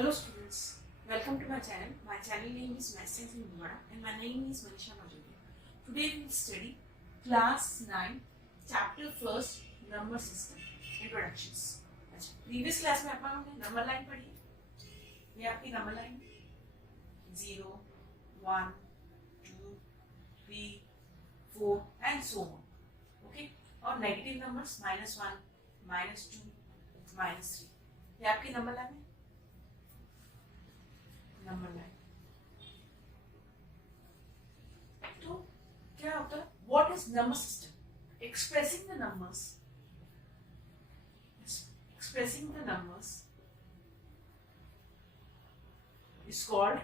Hello students, welcome to my channel. My channel name is Maths Science in Bhimara and my name is Manisha Majodia. Today we will study class 9 chapter 1st number system introductions. अच्छा, previous class में अपन लोगों ने number line पढ़ी है। ये आपकी number line 0, 1, 2, 3, 4 and so on. Okay? और negative numbers -1, -2, -3. ये आपकी number line है। नंबर लाइन तो क्या होता है what is number system expressing the numbers is called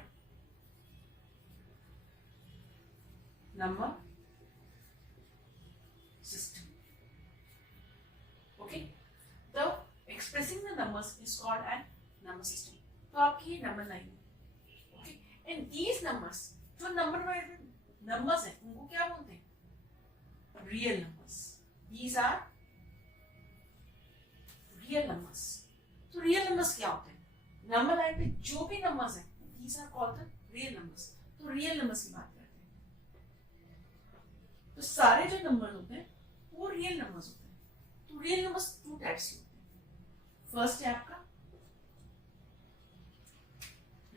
number system okay तो expressing the numbers is called an number system तो आपकी number line And these numbers, जो numbers हैं, उनको क्या बोलते हैं? Real numbers. These are real numbers. तो real numbers क्या होते हैं? Number line पे जो भी numbers हैं, these are called the real numbers. तो real numbers की बात करते हैं. तो सारे जो numbers होते हैं, वो real numbers होते हैं. तो real numbers two types के होते हैं. First है आपका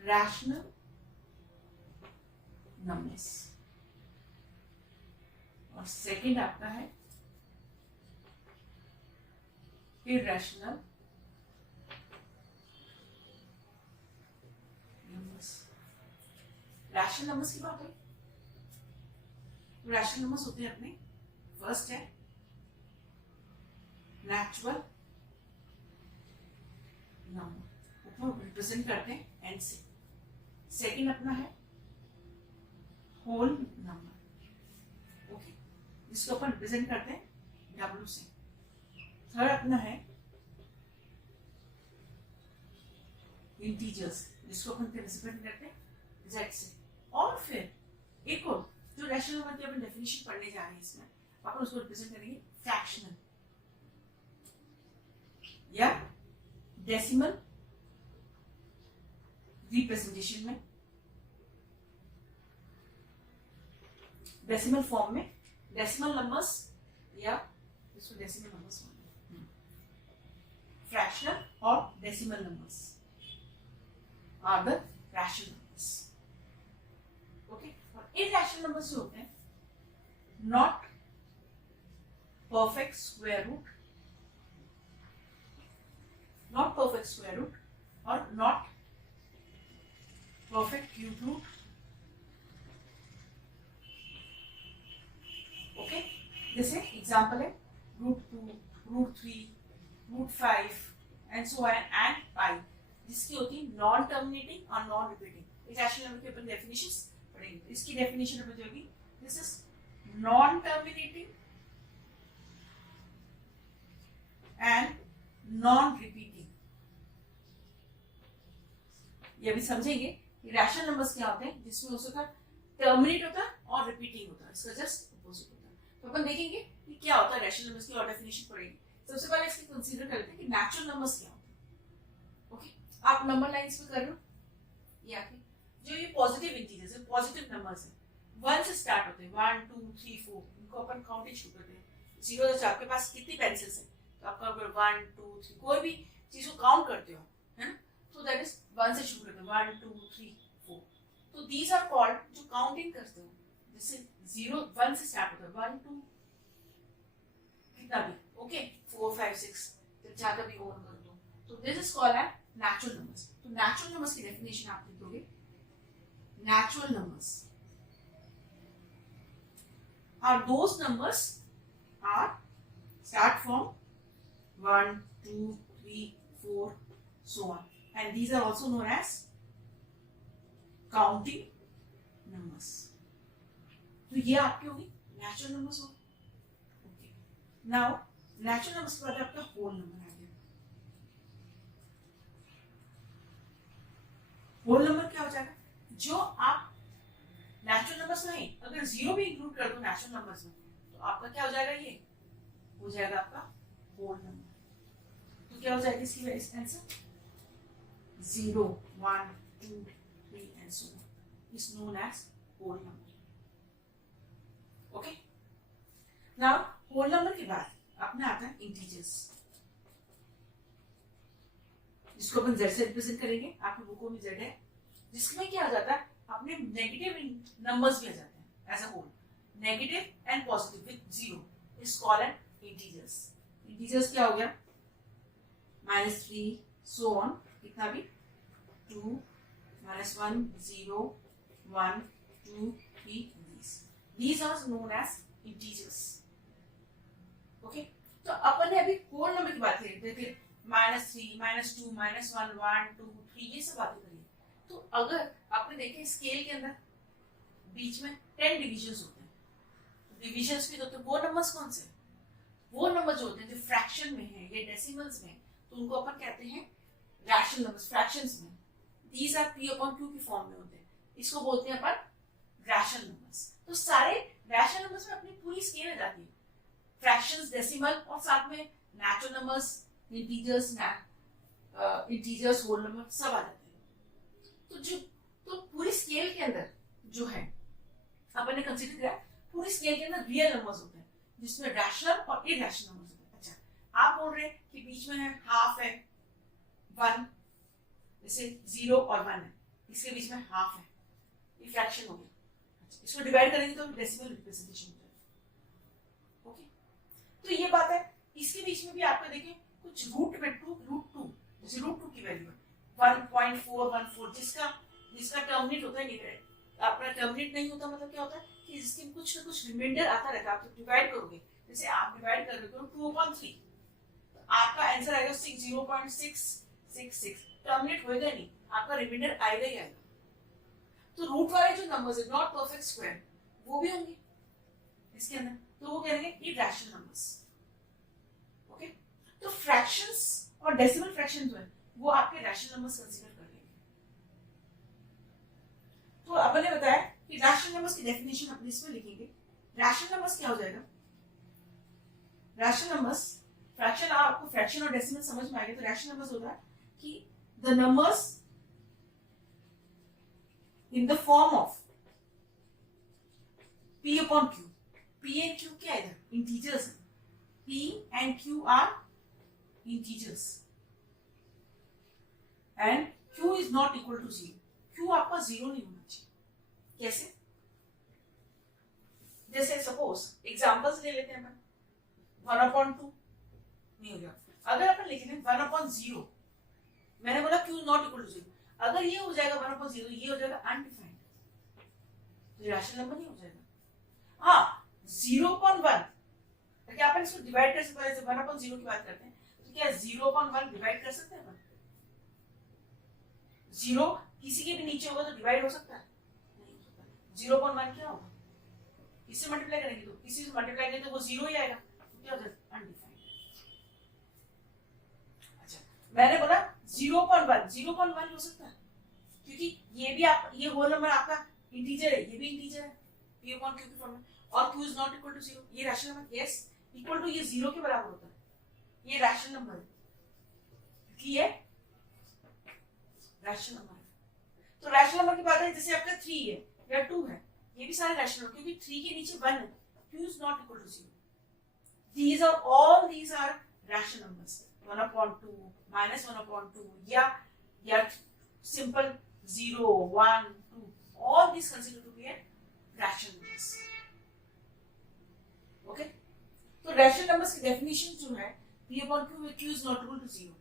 rational नंबर्स और सेकंड आपका है इररेशनल नंबर्स। रैशनल नंबर्स की बात है तो रैशनल नंबर्स होते हैं अपने फर्स्ट है नेचुरल नंबर ऊपर रिप्रेजेंट करते हैं एन से। सेकंड अपना है होल नंबर ओके जिसको अपन रिप्रेजेंट करते हैं डब्ल्यू से। थर्ड अपना है इंटीजर्स जिसको अपन रिप्रेजेंट करते हैं जेड से। और फिर एक और जो रैशनल नंबर की अपन डेफिनेशन पढ़ने जा रहे हैं इसमें अपन उसको रिप्रेजेंट करेंगे फ्रैक्शनल या डेसिमल रिप्रेजेंटेशन में डेसिमल फॉर्म में डेसिमल नंबर्स या इसको डेसिमल नंबर्स फ्रैक्शनल और decimal numbers are the rational numbers okay. और इरैशनल नंबर्स जो होते हैं नॉट परफेक्ट स्क्वायर रूट और not perfect cube root okay. जैसे एग्जांपल है √2, √3, √5 and so on and pi जिसकी होती है नॉन टर्मिनेटिंग और नॉन रिपीटिंग। रैशनल नंबर की अपन डेफिनेशंस पढ़ेंगे। इसकी डेफिनेशन अपन जो होगी this is non terminating and non repeating. ये भी समझेंगे कि रैशनल नंबर्स क्या होते हैं जिसमें उसका टर्मिनेट होता है और रिपीटिंग होता है, इसका जस्ट अपोजिट होता है। तो अपन देखेंगे कि क्या होता है रैशनल नंबर्स की और डेफिनेशन पढ़ेंगे। सबसे पहले इसकी कंसीडर करते हैं कि नेचुरल नंबर्स क्या होते हैं ओके। आप नंबर लाइंस पे कर रहे हो ये आपके जो ये पॉजिटिव इंटीजर्स है पॉजिटिव नंबर्स है 1 से स्टार्ट होते हैं 1 2 3 4 इनको अपन काउंटिंग शुरू करते हैं। 0 से आपके पास कितनी पेंसिल्स है तो आपका अगर 1 2 3 कोई भी चीज को काउंट करते हो है ना तो दैट इज 1 से शुरू करते हैं 1 2 3 4। तो दीज आर कॉल्ड जो काउंटिंग करते हो जैसे 0 1 से स्टार्ट होता है 1 2 कितना भी ओके 4 5 6 जब ज्यादा भी ओन कर दो तो this is called as natural numbers. तो नेचुरल नंबर्स की डेफिनेशन आप लिखोगे natural numbers are those numbers are start from 1 2 3 4 so on and these are also known as counting numbers। तो ये आपके होगी नेचुरल नंबर्स हो ओके। नाउ नेचुरल नंबर्स के बाद आपका होल नंबर आ गया। होल नंबर क्या हो जाएगा जो आप नेचुरल नंबर्स नहीं अगर 0 भी इंक्लूड कर दो नेचुरल नंबर्स में तो आपका क्या हो जाएगा ये हो जाएगा आपका होल नंबर। तो क्या हो जाएगा इसकी answer 0, 1, 2, 3 and so on is known as whole number. Okay? Now whole number के बाद अपने आता है इंटीजर्स, जिसको अपन z से रिप्रेजेंट करेंगे. आपकी बुकों में z है, जिसमें क्या आ जाता है, अपने नेगेटिव नंबर्स भी आ जाते हैं as a whole. Negative and positive with 0 is called an integers. Integers क्या हो गया, -3 सो ऑन, कितना भी 2, -1, 0, 1, 2, 3. These are known as integers. Okay? तो अपन ने अभी होल नंबर की बात करी, देखिए -3, -2, -1, 1, 2, 3 ये सब बातें करी. तो अगर आपने देखे स्केल के अंदर बीच में 10 डिविजन्स होते हैं, डिविजन्स भी होते हैं, वो नंबर्स कौन से, वो नंबर जो होते हैं जो फ्रैक्शन में है या डेसिमल्स में, तो उनको अपन कहते हैं रैशनल नंबर्स. फ्रैक्शंस में दीज आर p/q की फॉर्म में होते हैं, इसको बोलते हैं अपन रैशनल नंबर्स. तो सारे रैशनल नंबर्स में अपनी पूरी स्केल आ जाती है, फ्रैक्शंस, डेसिमल और साथ में natural numbers, integers, integers, whole number सब आ जाते हैं. तो पूरी स्केल के अंदर जो है अपन ने कंसीडर किया, पूरी स्केल के अंदर रियल नंबर्स होते हैं जिसमें रैशनल और इरैशनल नंबर्स होते हैं. अच्छा, आप बोल रहे हैं कि बीच में है हाफ है 1, जैसे 0 और 1 है, इसके बीच में हाफ है, ये फ्रैक्शन हो गया. अच्छा, इसको डिवाइड करेंगे तो डेसिमल रिप्रेजेंटेशन हो जाएगा. ओके, तो ये बात है. इसके बीच में भी आपको देखें कुछ रूट में √2, जैसे √2 की वैल्यू है 1.414, जिसका टर्मिनेट होता है नहीं, अपना टर्मिनेट नहीं होता, मतलब क्या होता है कि इसके कुछ ना कुछ रिमाइंडर आता रहता है. आप डिवाइड करोगे, जैसे आप डिवाइड कर रहे हो 2/3, तो आपका आंसर आएगा 0.666. टर्मिनेट होएगा नहीं, आपका रिमाइंडर आएगा ही आएगा. तो रूट वाले जो नंबर्स है, नॉट परफेक्ट स्क्वायर, वो भी होंगे इसके अंदर, तो वो कहेंगे इरैशनल नंबर्स. ओके, तो फ्रैक्शंस और डेसिमल फ्रैक्शन जो है वो आपके रैशनल नंबर्स कंसीडर कर लेंगे. तो अपन ने बताया कि रैशनल नंबर्स की डेफिनेशन अपने इसमें लिखेंगे. रैशनल नंबर्स क्या हो जाएगा, रैशनल नंबर्स, फ्रैक्शन, आपको फ्रैक्शन और डेसिमल समझ में आ गया. तो रैशनल नंबर्स होता है कि the numbers in the form of p/q. p and q क्या है, इंटीजर्स है. p and q are integers and q is not equal to 0. q आपका 0 नहीं होना चाहिए. कैसे, जैसे सपोज एग्जांपल्स ले लेते हैं अपन. 1/2 नहीं हो गया. अगर अपन लिख लें 1/0, मैंने बोला q नॉट इक्वल टू 0, अगर ये हो जाएगा 1/0, ये हो जाएगा अनडिफाइंड, तो रैशनल नंबर नहीं हो जाएगा. हाँ, 0/1, क्या अपन इसको डिवाइड कर सकते हैं, जैसे 1/0 की बात करते हैं, तो क्या 0/1 डिवाइड कर सकते हैं अपन? 0 किसी के भी नीचे होगा तो डिवाइड हो सकता है? नहीं हो सकता. 0/1 क्या होगा, इससे मल्टीप्लाई करेंगे तो किसी से मल्टीप्लाई करेंगे तो वो 0 ही आएगा, तो क्या हो जाएगा, अनडिफाइंड. अच्छा, मैंने बोला 0.1 हो सकता है, क्योंकि ये भी आप, ये होल नंबर आपका इंटीजर है, ये भी इंटीजर है p/q की फॉर्म में, और q is not equal to 0. ये rational number, yes, equal to ये 0 के बराबर होता है, ये रैशनल नंबर है, क्योंकि ये रैशनल नंबर है. तो रैशनल नंबर की बात है, जैसे आपका 3 है या 2 है, ये भी सारे रैशनल नंबर, क्योंकि 3 के नीचे 1 है, q is not equal to 0. these are rational numbers. 1/2, -1/2, या simple 0, 1, 2, all these considered to be a rational numbers. Okay, तो rational numbers की definition जो है p/q with q is not equal to 0.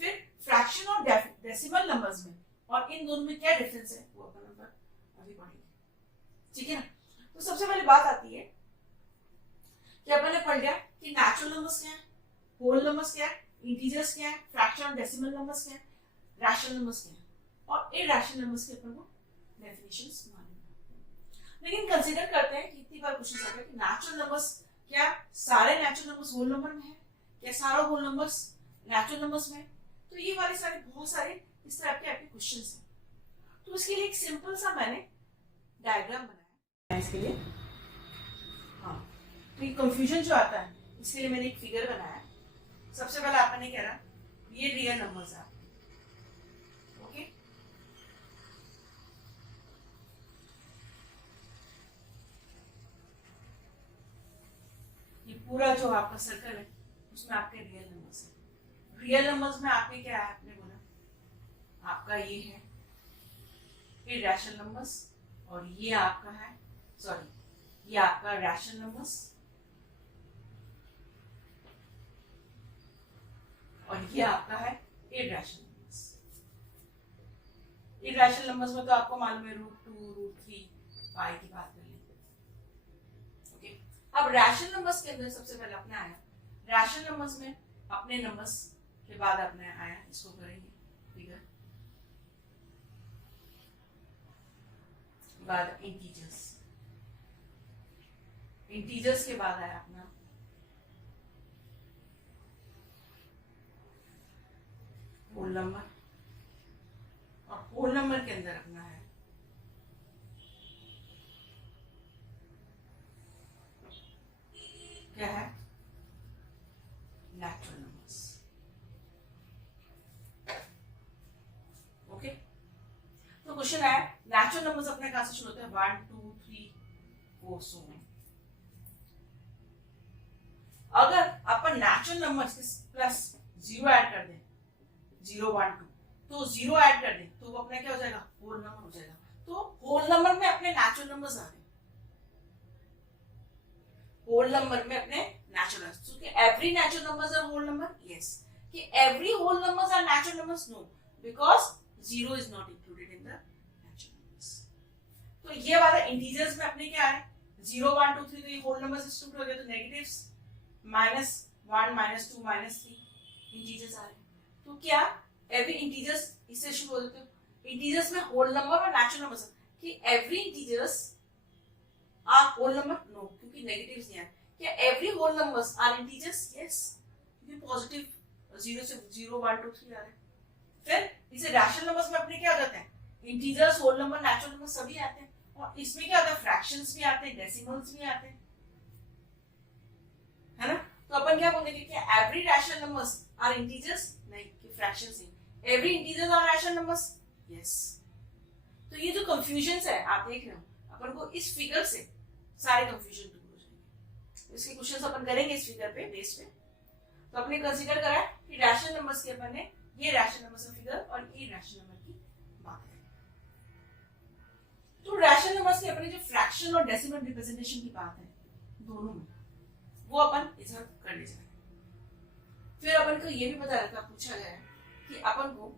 फिर fraction और decimal numbers में और इन दोनों में क्या डिफरेंस है वो अपन नंबर अभी पढ़ेंगे. ठीक है ना. तो सबसे पहले बात आती है कि अपन ने पढ़ लिया कि नेचुरल नंबर्स क्या है, होल नंबर्स क्या है, इंटीजर्स क्या है, फ्रैक्शन और डेसिमल नंबर्स क्या है, रैशनल नंबर्स क्या है, और इरैशनल नंबर्स के अपन को डेफिनेशंस मालूम. लेकिन कंसीडर करते हैं कि इतनी बार क्वेश्चन आता है कि नेचुरल नंबर्स, क्या सारे नेचुरल नंबर्स होल नंबर में है, क्या सारे होल नंबर्स नेचुरल नंबर्स में. तो ये वाले सारे बहुत सारे इस तरह के आपके क्वेश्चंस हैं. तो इसके लिए एक सिंपल सा मैंने डायग्राम बनाया है इसके लिए. हाँ, तो ये कंफ्यूजन जो आता है इसके लिए मैंने एक फिगर बनाया. सबसे पहले आपने क्या करा, ये रियल नंबर्स है, पूरा जो आपका सर्कल है उसमें आपके रियल नंबर्स है। रियल नंबर्स में आपके क्या है, आपने बोला आपका ये है इरैशनल नंबर्स, और ये आपका है, सॉरी, ये आपका रैशनल नंबर्स, और ये आपका है इरैशनल नंबर्स। इरैशनल नंबर्स में तो आपको मालूम है √2, √3, पाई की बात कर लेंगे। ओके, अब रैशनल नंबर्स के अंदर सबसे पहले अपना आया, रैशनल नंबर्स में अपने नंबर्स के बाद अपने आया, इसको करेंगे फिगर, बाद इंटीजर्स, इंटीजर्स के बाद आया अपना होल नंबर, और होल नंबर के अंदर अपना है क्या है, नेचुरल नंबर्स। ओके, तो क्वेश्चन है नेचुरल नंबर्स अपने कहां से शुरू होते हैं, 1 2 3 4 सो ऑन। अगर अपन नेचुरल नंबर्स प्लस 0 ऐड कर दें, 0 1 2, तो 0 ऐड कर दें तो वो अपना क्या हो जाएगा, होल नंबर हो जाएगा। तो होल नंबर में अपने नेचुरल नंबर्स आ गए, होल नंबर में अपने नेचुरल नंबर्स, क्योंकि every natural numbers are whole number, yes, कि every whole numbers are natural numbers, no, because 0 is not included in the natural numbers. तो ये वाला इंटीजर्स में अपने क्या है, 0 1 2 3, तो ये होल नंबर्स इंक्लूड हो गए, तो नेगेटिव्स -1 -2 -3 इंटीजर्स आ रहे हैं। तो क्या एवरी इंटीजर्स इससे शुरू हो जाते हैं, इंटीजर्स में होल नंबर और नेचुरल नंबर्स, कि every integers are whole number, no, क्योंकि नेगेटिव्स नहीं आए। क्या every whole numbers are integers, yes, क्योंकि पॉजिटिव 0 से 0 1 2 3 आ रहे हैं। फिर इसे रैशनल नंबर्स में अपने क्या हो जाते हैं, integers, whole number, natural number सभी आते हैं, और इसमें क्या होता है, फ्रैक्शंस भी आते हैं, डेसिमल्स भी आते हैं, है ना। तो अपन क्या बोलेंगे कि every rational numbers are integers, नहीं, कि फ्रैक्शंस ही, every integers are rational numbers, yes. तो ये जो कंफ्यूजन है आप देख रहे हो, अपन को इस फिगर से सारे कंफ्यूजन दूर हो जाएंगे। इसके क्वेश्चंस अपन करेंगे इस फिगर पे, बेस पे। तो अपने कंसीडर करा है कि रैशनल नंबर्स के अपन ने ये रैशनल नंबर्स का फिगर और ये रैशनल नंबर की बात है। तो रैशनल नंबर्स के अपने जो फ्रैक्शन और डेसिमल रिप्रेजेंटेशन की बात है, दोनों में वो अपन इधर करने जा रहे हैं। फिर अपन को ये भी पता रहता, पूछा गया है कि अपन को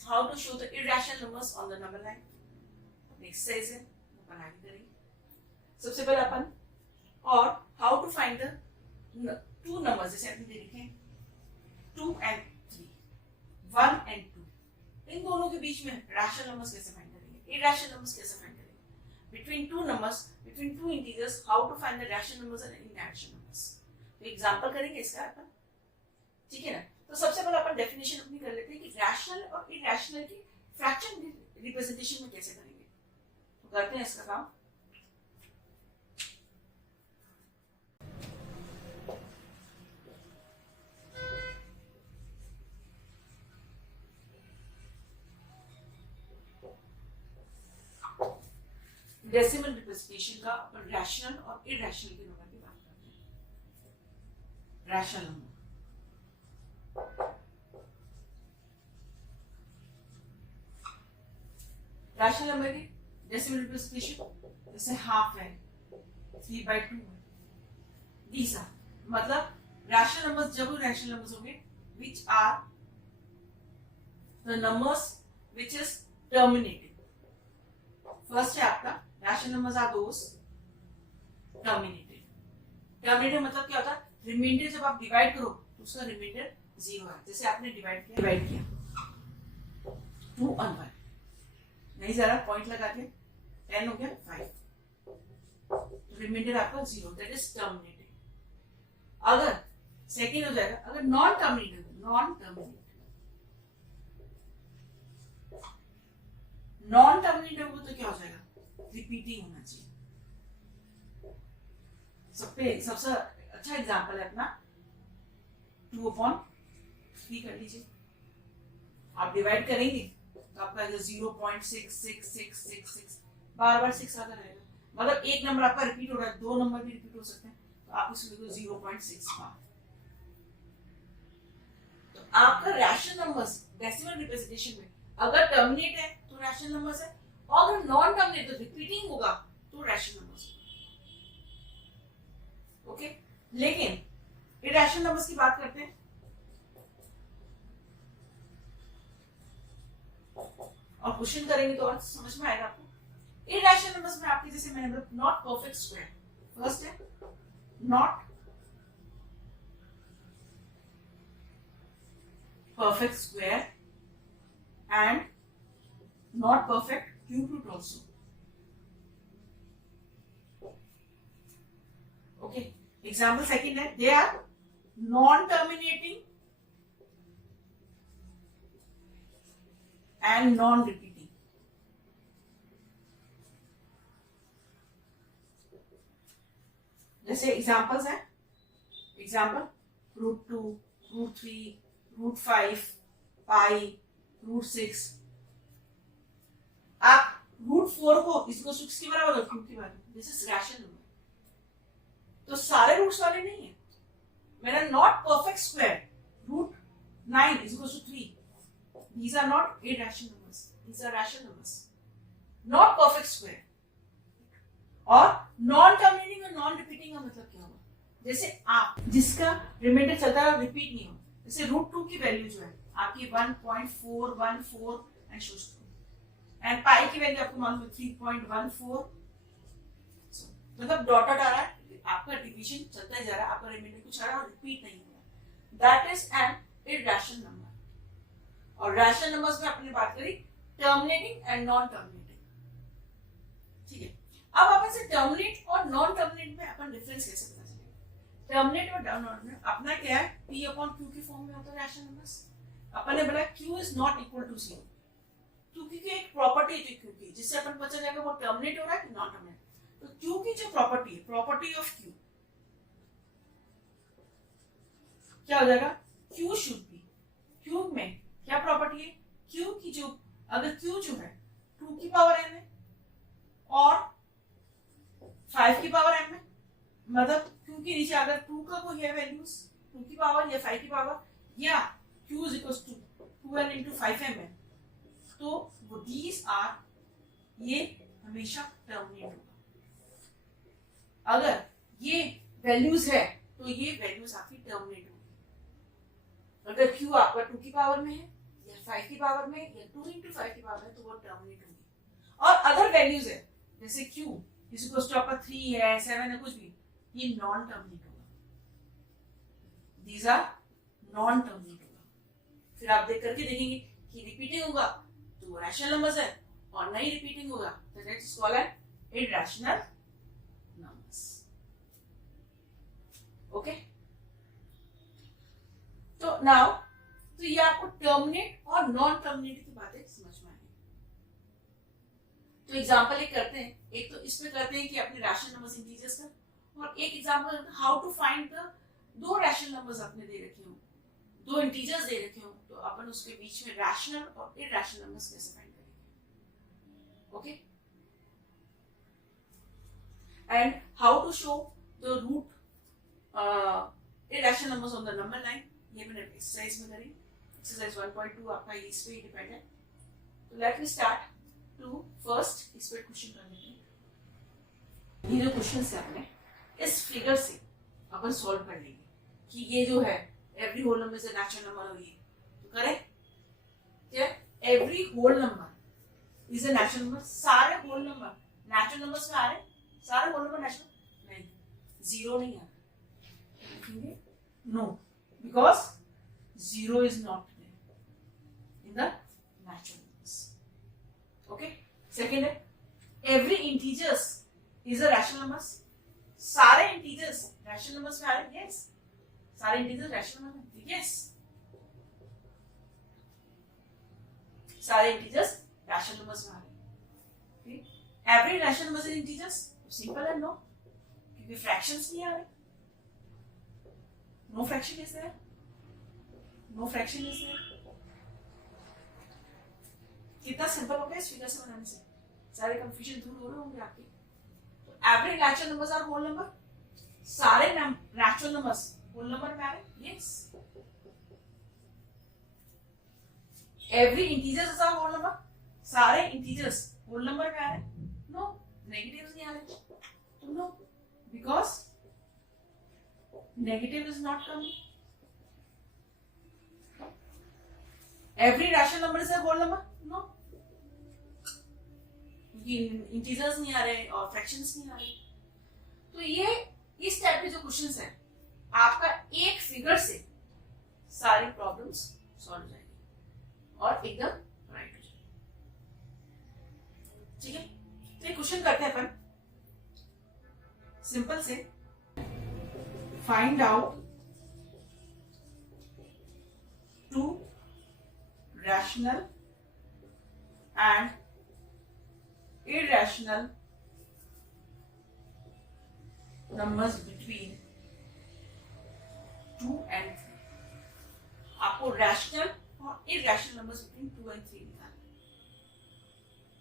how to show the irrational numbers on the number line. Next exercise है, अपन आगे करेंगे। सबसे पहले अपन, और how to find the two numbers, जैसे अपन लिखे 2 and 3, 1 and 2, इन दोनों के बीच में रैशनल नंबर्स कैसे फाइंड करेंगे, इरैशनल नंबर्स कैसे फाइंड करेंगे, between two numbers, between two integers, how to find the rational numbers and irrational numbers। तो एग्जांपल करेंगे इसका अपन, ठीक है ना। तो सबसे पहले अपन डेफिनेशन अपनी कर लेते हैं कि रैशनल और इरैशनल की फ्रैक्शन रिप्रेजेंटेशन में कैसे करेंगे। तो करते हैं इसका काम। डेसिमल रिप्रेजेंटेशन का अपन रैशनल और इरैशनल के नंबर की बात करते हैं। रैशनल नंबर, रैशनल नंबर की डेसिमल रिप्रेजेंटेशन जैसे हाफ है, 3/2 है, these are, मतलब रैशनल नंबर्स जब रैशनल नंबर्स होंगे which are the numbers which is terminated। First है आपका rational numbers are those terminated. Terminated मतलब क्या होता है, रिमाइंडर जब आप डिवाइड करो तो उसका रिमाइंडर 0 है। जैसे आपने डिवाइड किया 2 on 1, नहीं जा रहा, पॉइंट लगा के 10 हो गया 5, रिमाइंडर आपका 0, दैट इज टर्मिनेटेड। अगर सेकेंड हो जाएगा, अगर नॉन टर्मिनेटेड हो तो क्या हो जाएगा, रिपीटिंग होना चाहिए। सबसे अच्छा एग्जांपल है अपना 2/3 कर लीजिए। आप डिवाइड करेंगे तो आपका 0.6666 बार बार 6 आता रहेगा, मतलब एक नंबर आपका रिपीट हो रहा है, 2 नंबर भी रिपीट हो सकते हैं। तो आप इसमें लिखो 0.65। तो आपका रैशनल नंबर्स डेसिमल रिप्रेजेंटेशन में अगर टर्मिनेट है तो रैशनल नंबर्स है, और अगर नॉन टर्मिनेट तो रिपीटिंग होगा तो रैशनल नंबर्स होगा। ओके, लेकिन इरेशनल नंबर्स की बात करते हैं, और क्वेश्चन करेंगे तो और समझ में आएगा आपको। इरेशनल नंबर्स में आपके जैसे मैंने नॉट परफेक्ट स्क्वायर, फर्स्ट है not perfect square and not perfect cube root also. Okay, example second है, they are non-terminating and non-repeating. जैसे एग्जाम्पल्स हैं, एग्जाम्पल √2, √3, √5, पाई, √6। आप √4 को इसको 6 के बराबर क्यों की बराबर, दिस इज रैशनल नंबर, तो सारे रूट्स वाले नहीं है। मेरा not perfect square √9 is equals to 3, these are not irrational numbers, these are rational numbers, not perfect square। और नॉन टर्मिनेटिंग और नॉन रिपीटिंग का मतलब क्या होगा, जैसे आप जिसका रिमाइंडर चलता है और रिपीट नहीं हो, जैसे √2 की वैल्यू जो है आपकी 1.414 एंड शोज एंड पाई की वैल्यू आपको मालूम है 3.14, मतलब डॉटेड आ रहा है, आपका डिवीजन चलता जा रहा है, आपका रिमाइंडर कुछ आ रहा है और रिपीट नहीं हो रहा, that is an irrational number. और रैशनल नंबर्स में अपने बात करी टर्मिनेटिंग एंड नॉन टर्मिनेटिंग, ठीक है। अब अपन से टर्मिनेट और नॉन टर्मिनेट में अपन डिफरेंस कैसे पता चलेगा, टर्मिनेट और नॉन टर्मिनेट अपना क्या है, P अपॉन Q की फॉर्म में होता है रैशनल नंबर्स। अपन ने बोला Q is not equal to 0, क्योंकि एक प्रॉपर्टी है Q की, जिससे अपन पता चलेगा वो टर्मिनेट हो रहा है कि नॉन टर्मिनेट। तो Q की जो प्रॉपर्टी है, प्रॉपर्टी ऑफ Q क्या हो जाएगा, Q शुड बी, Q में क्या प्रॉपर्टी है, Q की जो अगर Q जो है 2 की पावर n है और 5 की पावर m है, मतलब Q के नीचे अगर 2 का कोई है वैल्यूज 2 की पावर या 5 की पावर, या Q is equals to 2n into 5m है, तो वो these are, ये हमेशा टर्मिनेट होगा। अगर ये वैल्यूज है तो ये वैल्यूज आपकी टर्मिनेट होगी। अगर Q आपका 2 की पावर में है या 5 की पावर में या 2 into 5 की पावर में, तो वो टर्मिनेट होगी। और अदर वैल्यूज है जैसे Q इस इक्वल्स टू आपका 3 है 7 है कुछ भी, ये नॉन टर्मिनेट होगा, दीज आर नॉन टर्मिनेट होगा। फिर आप देख करके देखेंगे कि रिपीटिंग होगा तो वो रैशनल नंबर्स है, और नहीं रिपीटिंग होगा तो that is called N irrational numbers. Okay, तो नाउ तो ये आपको टर्मिनेट और नॉन टर्मिनेट की बातें समझ में आई। तो एग्जांपल एक करते हैं, एक तो इसमें करते हैं कि अपने रैशनल नंबर्स इंटीजर्स का, और एक example how to find the दो रैशनल नंबर्स आपने दे रखे हो, दो इंटीजर्स दे रखे हो, तो अपन उसके बीच में रैशनल और इरैशनल नंबर्स कैसे फाइंड करेंगे। Okay, and how to show the root irrational numbers on the number line, ये मैंने एक्सरसाइज में करी, एक्सरसाइज 1.2 आपका इस पे डिपेंड है। तो let me start to first इस पे क्वेश्चन कर लेते हैं। ये जो क्वेश्चन है अपने इस फिगर से अपन सॉल्व कर लेंगे कि ये जो है एवरी होल नंबर से नेचुरल नंबर हो, ये तो करें क्या, every whole number is a natural number, सारे होल नंबर नेचुरल नंबर्स में आ रहे, सारे होल नंबर नेचुरल नहीं, जीरो नहीं आ रहा, no, because zero is not there in the natural numbers. Okay, second है every integers is a rational numbers, सारे इंटीजर्स रैशनल नंबर्स में आ रहे, यस, सारे इंटीजर्स रैशनल नंबर, यस, सारे इंटीजर्स रैशनल नंबर्स में आ रहे। Every rational numbers is integers, simple है नो, क्योंकि फ्रैक्शंस नहीं आ रहे, no fraction is there, no fraction is there. कितना सिंपल हो गया इस फिगर से बनाने से, सारे कंफ्यूजन दूर हो रहे होंगे आपके। तो every rational numbers are whole number, सारे नेचुरल नंबर्स होल नंबर में आ रहे? Yes. Every integers is a whole number? सारे इंटीजर्स होल नंबर में आ रहे? नो। नेगेटिव्स नहीं आ रहे? तो no, because negative is not coming. Every rational number is a whole number? No, integers नहीं आ रहे और फ्रैक्शंस नहीं आ रहे। तो ये इस टाइप के जो क्वेश्चंस हैं, आपका एक फिगर से सारी प्रॉब्लम्स सॉल्व हो जाएगी और एकदम राइट हो जाएगी। ठीक है, तो ये क्वेश्चन करते हैं अपन सिंपल से। Find out to rational and irrational numbers between 2 and 3। आपको रैशनल और irrational numbers between 2 and 3 निकालना।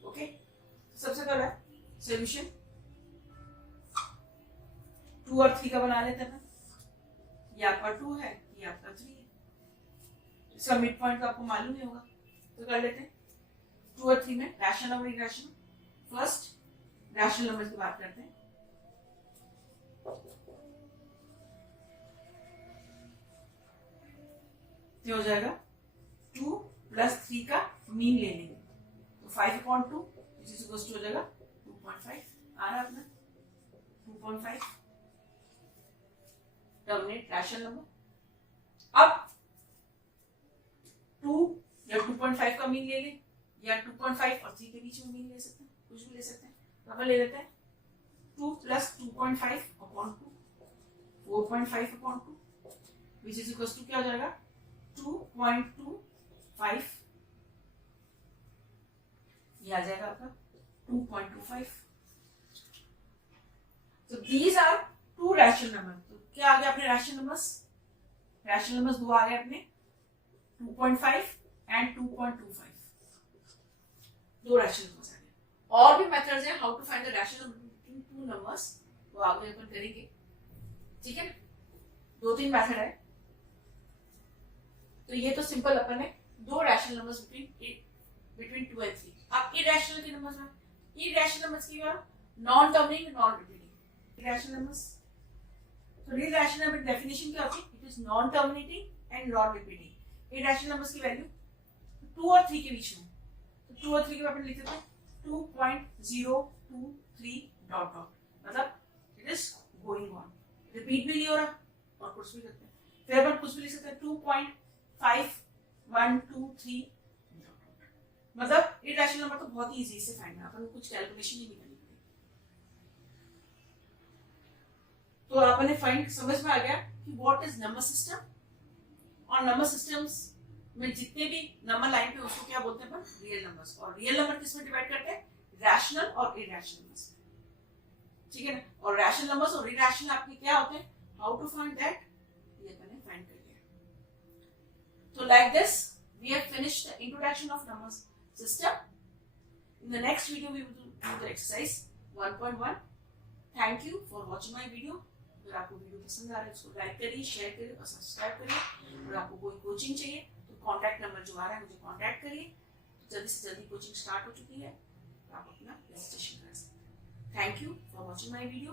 ओके, सबसे पहला सॉल्यूशन 2 और 3 का बना लेते हैं। ये आपका 2 है, ये आपका 3 है। इसका मिड पॉइंट तो आपको मालूम ही होगा, तो कर लेते हैं। 2 और 3 में रैशनल और इरेशनल। फर्स्ट रैशनल नंबर्स की बात करते हैं। तो हो जाएगा 2 + 3 का मीन ले लेंगे, तो 5/2 विच इज इक्वल टू हो जाएगा 2.5। आ रहा अपना 2.5 टर्मिनेट रैशनल नंबर। अब 2 या 2.5 का मीन ले लें, या 2.5 और 3 के बीच में मीन ले सकते हैं, कुछ भी ले सकते हैं। तो अपन ले लेते हैं 2 + 2.5/2 4.5/2 विच इज इक्वल टू क्या हो जाएगा 2.25। ये आ जाएगा आपका 2.25। तो दीज आर 2 रैशनल नंबर। तो क्या आ गया अपने रैशनल नंबर्स? रैशनल नंबर्स 2 आ गए अपने, 2.5 एंड 2.25। 2 रैशनल नंबर्स आ गए। और भी मेथड्स हैं how to find the rational number between 2 numbers, वो आगे अपन करेंगे। ठीक है, 2-3 मेथड है। तो ये तो सिंपल अपन है 2 रैशनल नंबर्स बिटवीन 2 and 3। अब इरेशनल के नंबर्स में, इरेशनल नंबर्स की बात, non terminating non repeating irrational numbers. तो इरेशनल नंबर डेफिनेशन क्या होती है? It is non terminating and non repeating. Irrational numbers की वैल्यू 2 और 3 के बीच में, तो 2 और 3 के अपन लिख देते हैं 2.023 ... मतलब it is going on, repeat भी नहीं हो रहा और कुछ भी करते हैं। फिर अपन कुछ भी लिख सकते हैं 2.5123 ... मतलब इरेशनल नंबर तो बहुत ही इजी से फाइंड है, अपन को कुछ कैलकुलेशन ही नहीं करनी पड़ेगी। तो अपन ने फाइंड समझ में आ गया कि व्हाट इज नंबर सिस्टम, और नंबर सिस्टम्स में जितने भी नंबर लाइन पे उसको क्या बोलते हैं अपन? Real numbers. और रियल नंबर किसमें डिवाइड करते हैं? रैशनल और इरेशनल नंबर्स। ठीक है ना, और रैशनल नंबर्स और इरेशनल आपके क्या होते हैं? हाउ टू फाइंड दैट, ये अपन ने फाइंड कर लिया। तो like this we have finished the introduction of number system. In the next video we will do the exercise 1.1। Thank you for watching my video. अगर आपको वीडियो पसंद आ रहा है उसको लाइक करिए, शेयर करिए और सब्सक्राइब करिए। और आपको कोई कोचिंग चाहिए तो कॉन्टैक्ट नंबर जो आ रहा है मुझे कॉन्टैक्ट करिए। जल्दी से जल्दी कोचिंग स्टार्ट हो चुकी है, तो आप अपना रजिस्ट्रेशन कर सकते हैं। Thank you for watching my video.